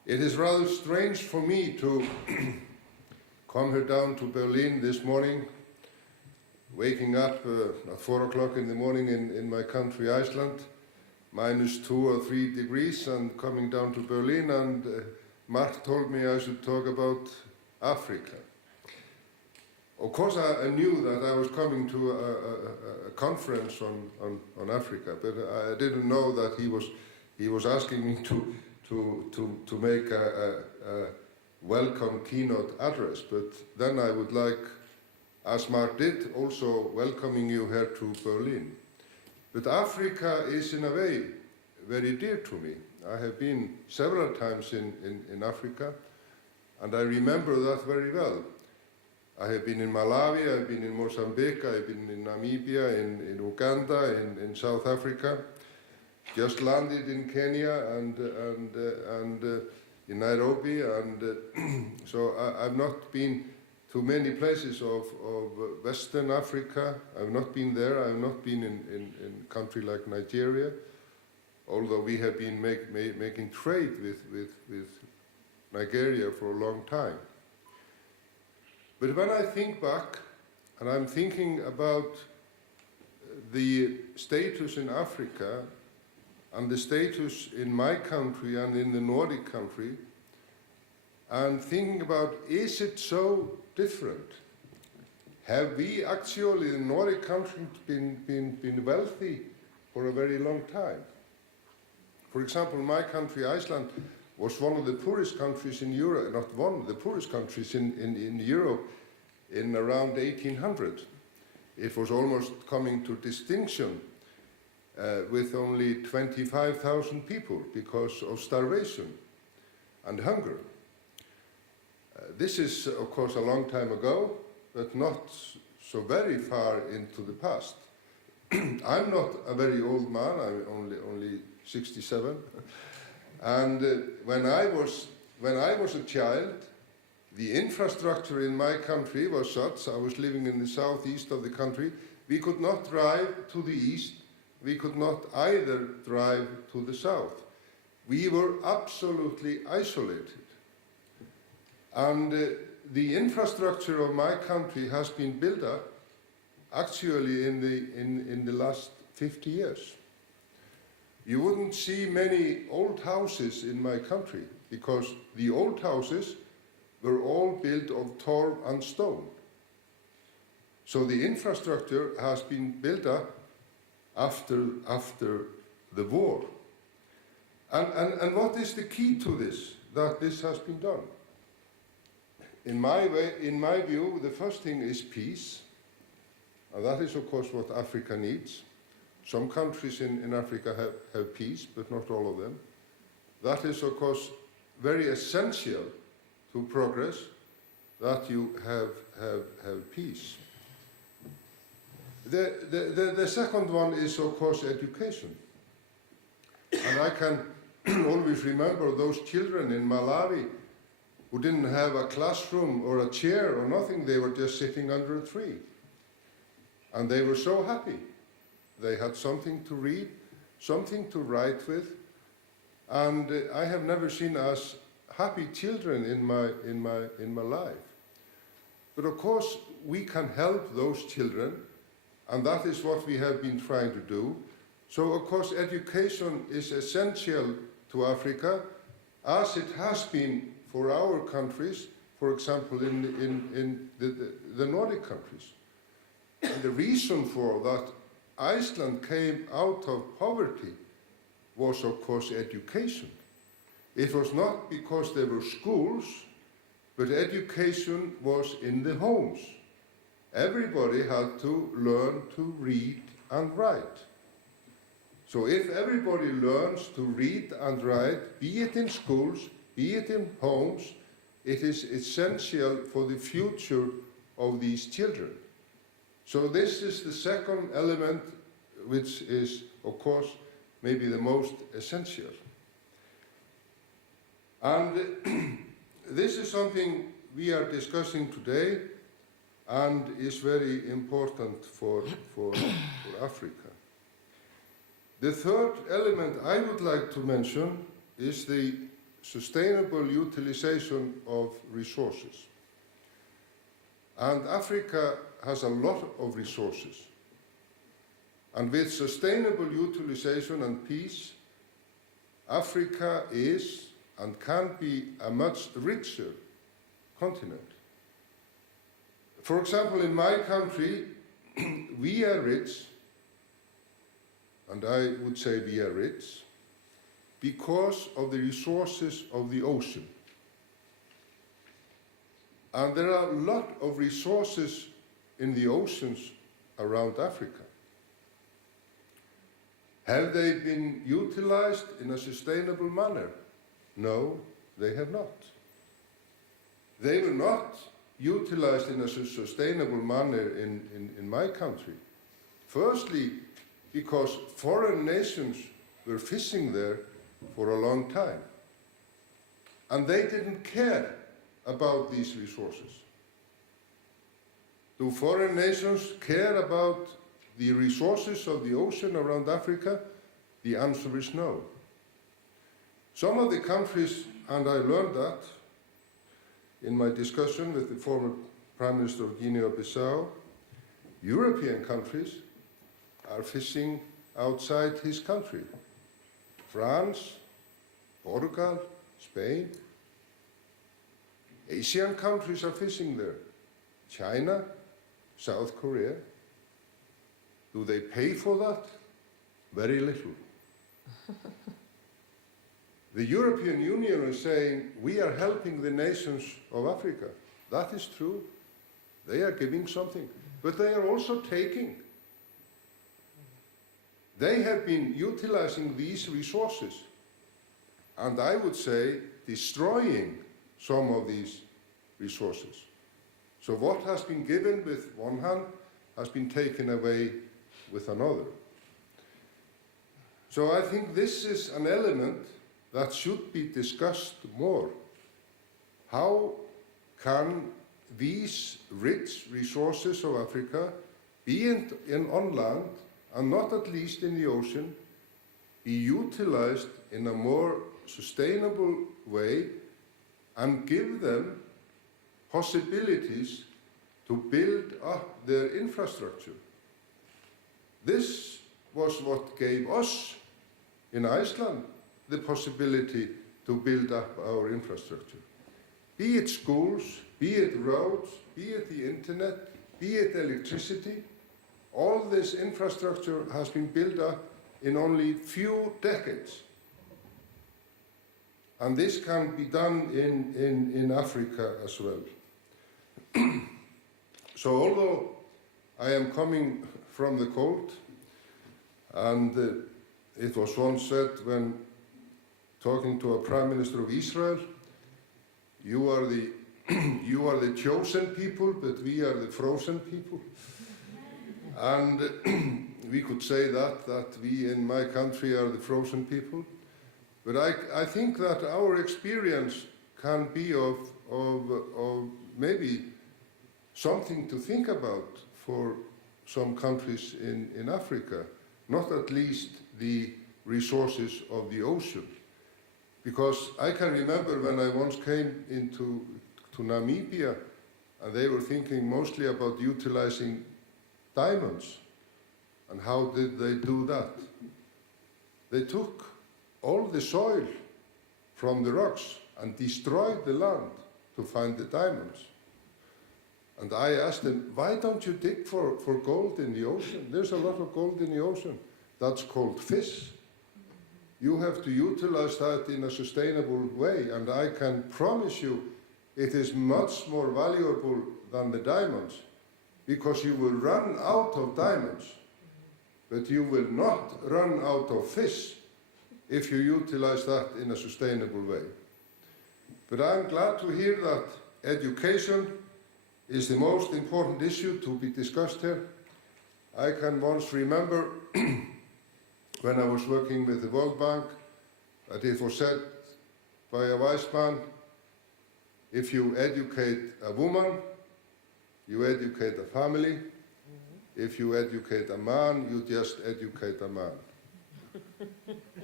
It is rather strange for me to come here down to Berlin this morning, waking up at 4 o'clock in the morning in my country, Iceland, -2 or 3 degrees, and coming down to Berlin, and Mark told me I should talk about Africa. Of course, I knew that I was coming to a conference on Africa, but I didn't know that he was asking me to make a welcome keynote address. But then I would like, as Mark did, also welcoming you here to Berlin. But Africa is in a way very dear to me. I have been several times in Africa, and I remember that very well. I have been in Malawi, I've been in Mozambique, I've been in Namibia, in Uganda, in South Africa, just landed in Kenya and in Nairobi, and so I've not been to many places of Western Africa. I've not been there. I've not been in a country like Nigeria, although we have been making trade with Nigeria for a long time. But when I think back, and I'm thinking about the status in Africa and the status in my country and in the Nordic country, and thinking about, is it so different? Have we actually, in the Nordic countries, been wealthy for a very long time? For example, my country, Iceland, was one of the poorest countries in Europe, not one, the poorest countries in Europe in around 1800. It was almost coming to distinction with only 25,000 people because of starvation and hunger. This is, of course, a long time ago, but not so very far into the past. I'm not a very old man, I'm only 67. And when I was a child, the infrastructure in my country was such, I was living in the southeast of the country, we could not drive to the east, we could not either drive to the south. We were absolutely isolated. And the infrastructure of my country has been built up actually in the last 50 years. You wouldn't see many old houses in my country because the old houses were all built of tar and stone. So the infrastructure has been built up after the war. And what is the key to this, that this has been done? In my view, the first thing is peace, and that is, of course, what Africa needs. Some countries in Africa have peace, but not all of them. That is, of course, very essential to progress, that you have peace. The second one is, of course, education. And I can always remember those children in Malawi who didn't have a classroom or a chair or nothing. They were just sitting under a tree. And they were so happy. They had something to read, something to write with. And I have never seen as happy children in my life. But of course, we can help those children, and that is what we have been trying to do. So of course, education is essential to Africa, as it has been for our countries, for example, in the Nordic countries. And the reason for that Iceland came out of poverty was, of course, education. It was not because there were schools, but education was in the homes. Everybody had to learn to read and write. So if everybody learns to read and write, be it in schools, be it in homes, it is essential for the future of these children. So this is the second element, which is, of course, maybe the most essential. And this is something we are discussing today and is very important for Africa. The third element I would like to mention is the sustainable utilization of resources. And Africa has a lot of resources. And with sustainable utilization and peace, Africa is and can be a much richer continent. For example, in my country, we are rich, and I would say we are rich, because of the resources of the ocean. And there are a lot of resources in the oceans around Africa. Have they been utilized in a sustainable manner? No, they have not. They were not utilized in a sustainable manner in my country. Firstly, because foreign nations were fishing there for a long time. And they didn't care about these resources. Do foreign nations care about the resources of the ocean around Africa? The answer is no. Some of the countries, and I learned that in my discussion with the former Prime Minister of Guinea-Bissau, European countries are fishing outside his country. France, Portugal, Spain. Asian countries are fishing there. China, South Korea. Do they pay for that? Very little. The European Union is saying, we are helping the nations of Africa. That is true. They are giving something, but they are also taking. They have been utilizing these resources, and I would say destroying some of these resources. So what has been given with one hand has been taken away with another. So I think this is an element that should be discussed more. How can these rich resources of Africa, be on land and not at least in the ocean, be utilized in a more sustainable way and give them possibilities to build up their infrastructure? This was what gave us in Iceland the possibility to build up our infrastructure. Be it schools, be it roads, be it the internet, be it electricity, all this infrastructure has been built up in only few decades. And this can be done in Africa as well. So although I am coming from the cold, and it was once said when talking to a Prime Minister of Israel, you are the chosen people, but we are the frozen people. And we could say that we in my country are the frozen people. But I think that our experience can be of maybe something to think about for some countries in Africa, not at least the resources of the ocean. Because I can remember when I once came into Namibia, and they were thinking mostly about utilizing diamonds. And how did they do that? They took all the soil from the rocks and destroyed the land to find the diamonds. And I asked them, why don't you dig for gold in the ocean? There's a lot of gold in the ocean. That's called fish. You have to utilize that in a sustainable way, and I can promise you it is much more valuable than the diamonds, because you will run out of diamonds, but you will not run out of fish if you utilize that in a sustainable way. But I'm glad to hear that education is the most important issue to be discussed here. I can once remember when I was working with the World Bank, that it was said by a wise man, if you educate a woman, you educate a family. If you educate a man, you just educate a man.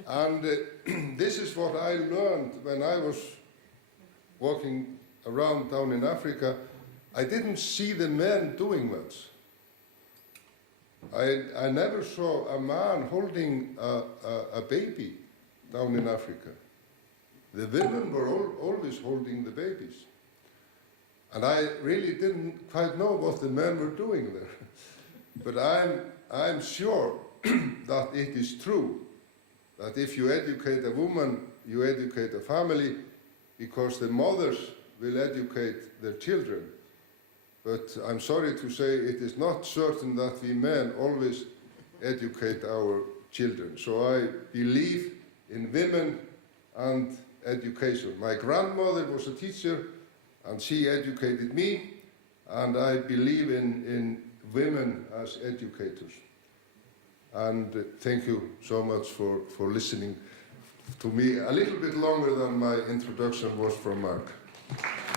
And this is what I learned when I was walking around down in Africa. I didn't see the men doing much. I never saw a man holding a baby down in Africa. The women were always holding the babies. And I really didn't quite know what the men were doing there. But I'm sure that it is true that if you educate a woman, you educate a family, because the mothers will educate their children. But I'm sorry to say it is not certain that we men always educate our children. So I believe in women and education. My grandmother was a teacher and she educated me, and I believe in women as educators. And thank you so much for listening to me a little bit longer than my introduction was from Mark.